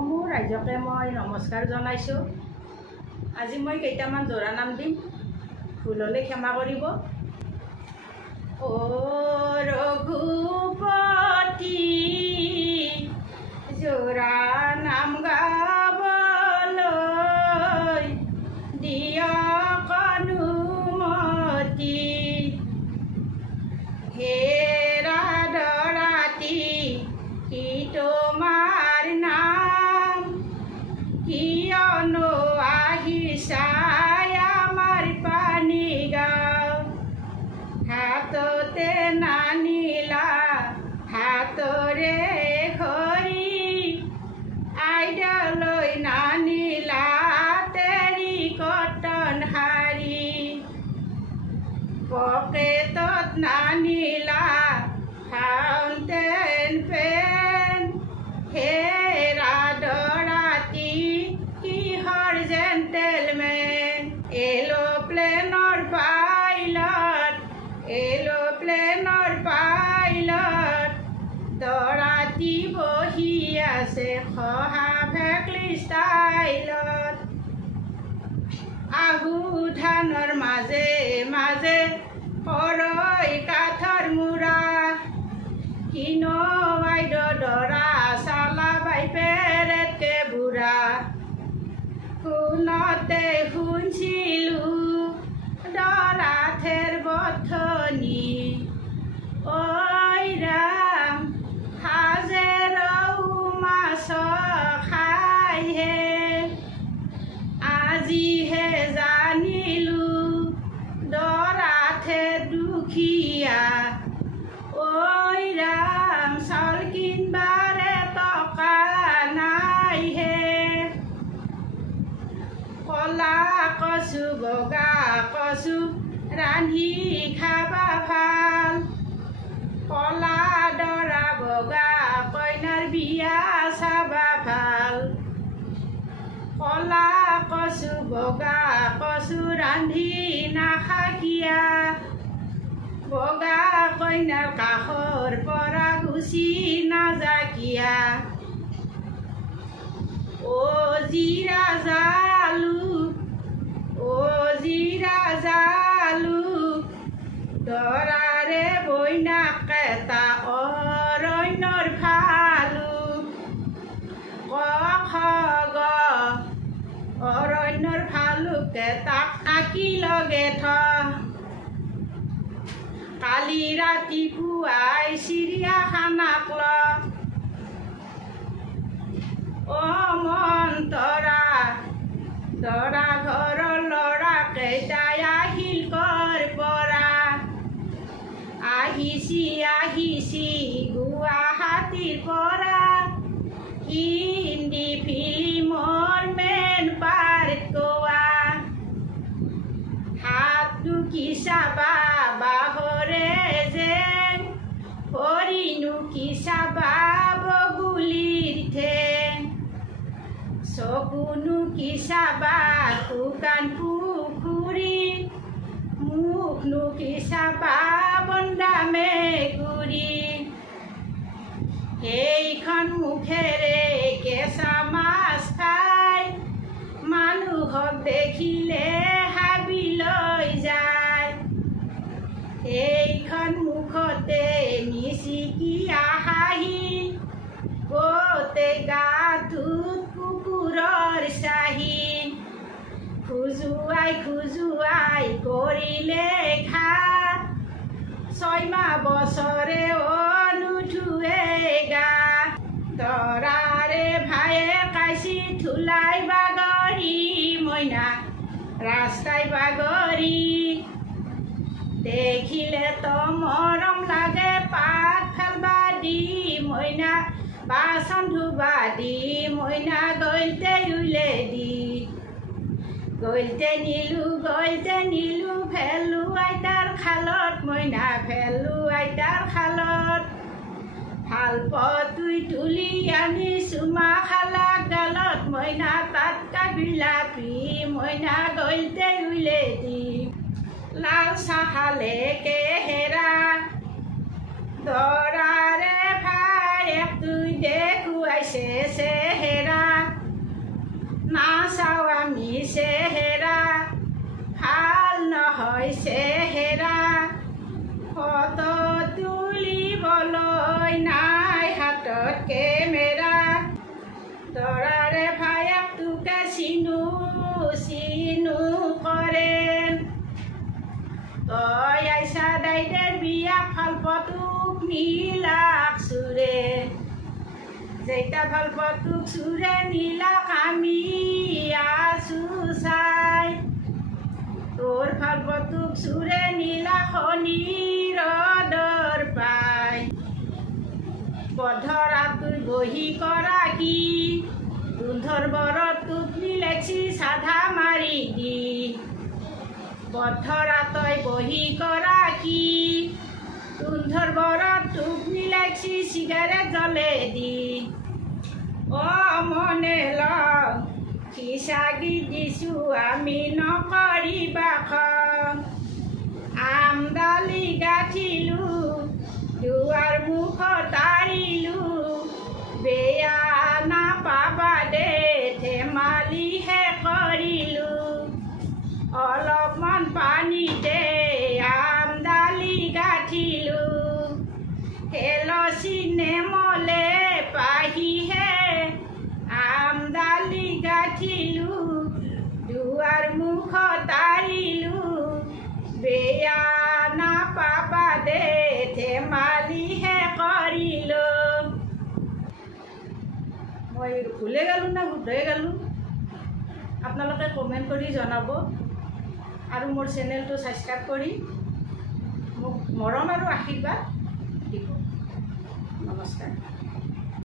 সমূহ ৰাইজকে মই নমস্কাৰ জনাইছোঁ। আজি মই কেইটামান জোৰা নাম দিম, ভুল হ'লে ক্ষমা কৰিব। অ ৰঘুপতি জোৰা নাম গাবলৈ দিয়ক অনুমতি। হেৰা দৰাতি কি তোমাৰ নাম, কিয়নো আহিছা আমাৰ পানী গাঁও। হাততে নানিলা হাতৰে খৰি, আইডালৈ নানিলা তেৰি কটন শাৰী। পকেটত নানিলা ফাউণ্টেন পেন, হেৰা দৰাতি কিহৰ জেণ্টেলমেন। এৰোপ্লেনৰ পাইলট, এৰোপ্লেনৰ পাইলট, দৰাতি বহি আছে শহাভেকলি ষ্টাইলত। আহু ধানৰ মাজে মাজে কৰৈ কাঠৰ মূৰা, কিনো বাইদ দৰা চালাবাই পেৰেতকে বুঢ়া। শুনতে শুনছিলো দৰাঠেৰ বথনি, ঐ ৰাম হাজেৰৌ মাছ খাইহে। আজিহে জানিলো দৰাঠে দুখীয়া, ঐ ৰাম চাউল কিনবাৰে টকা নাইহে। কলা কচু বগা কচু ৰান্ধি খাবা ভাল, কলা দৰা বগা কইনাৰ বিয়া চাবা ভাল। কলা কচু বগা কচু ৰান্ধি নাখা কিয়া, বগা কইনাৰ কাষৰ পৰা গুচি নাযা কিয়া। অ জিৰা জালুক, অ জিৰা জালুক, দৰাৰে বইনাক এটা অৰণ্যৰ ভালুক। ক খ গ অৰণ্যৰ ভালুকে তাক আঁকি লগে থ, কালি ৰাতিপুৱাই চিৰিয়াখানাক ল। অ মন্তৰা দৰা ঘৰৰ ল'ৰা কেইটাই আহিল কৰ পৰা, আহিছি আহিছি গুৱাহাটীৰ পৰা। হিন্দী ফিল্মৰ মেন পাৰ্ট গোৱা, হাতনো কি চাবা বাহৰে যেন, ভৰিনো কি চাবা বগুলিৰ ঠেং। চকুনো কি চাবা শুকান পুখুৰী, মুখনো কি চাবা বন্দা মেকুৰী। সেইখন মুখেৰে কেঁচা মাছ খাই, মানুহক দেখিলে হাবিলৈ যায়। সেইখন মুখতে নিচিকিয়া হাঁহি, গোটেই গাটোত কুকুৰৰ চাহি। খোজুৱাই খোজুৱাই কৰিলে ঘাট, 6 মাহ বছৰে নুধুৱে গা। দৰাৰে ভায়ে কাইছি ধুলাই বাগৰি, মইনা ৰাস্তাই বাগৰি। দেখিলে তো মৰম লাগে পাত ফেলবা দি, মইনা বাচন ধুবা দি। মইনা গলতে উলেদি, গলতে নিলো ভেলু আইতাৰ খালত, মইনা ভেলু আইতাৰ খালত। ভাল তুই তুলি আনি চুমা খালা গালত, মইনা তাত কাবিলাপি। মইনা গলতে উলেদি লাল চাহ খালে কেহেৰা, দৰাৰে ভায়েক তুই দেখুৱাইছে চেহেৰা। নাচাওঁ আমি চেহেৰা ভাল নহয় চেহেৰা ফটো তুলিবলৈ নাই হাতত কেমেৰা দৰাৰে ভায়েক তোকে চিনো কৰে তই আইছা দাইদেৰ বিয়া ফালপটোক নীলাক চুৰে যেইটা ফালপটোক চুৰে নীলাক আমি আছো চাই তোৰ ফালপটোক চুৰে নীলা শনিৰ দৰ পাই বধৰা তুই বহি কৰা কি দুধৰ বৰত তোক নিলেছি সাধা মাৰি দি বধৰা তই বহি কৰা কি দুধৰ বৰত তোক নিলেছি চিগাৰেট জ্বলে দি অ মনে লগ খিচাগি দিছো আমি নকৰিবা খং আমদালি গাঠিলো দুৱাৰ মুখ তাৰিলো বেয়া নাপাবা দে ধেমালিহে কৰিলো অলপমান পানী দে আমদালি গাঠিলো হেলচি নেমলে পাহিহে আমদালি গাঠিলো দুৱাৰ মুখ তাৰিলো বেয়া নাপাবা দে ধেমালিহে কৰিলো মই ভুলে গ'লোঁ না শুদ্ধই গ'লোঁ আপোনালোকে কমেণ্ট কৰি জনাব আৰু মোৰ চেনেলটো ছাবস্ক্ৰাইব কৰি মোক মৰম আৰু আশীৰ্বাদ দিব নমস্কাৰ।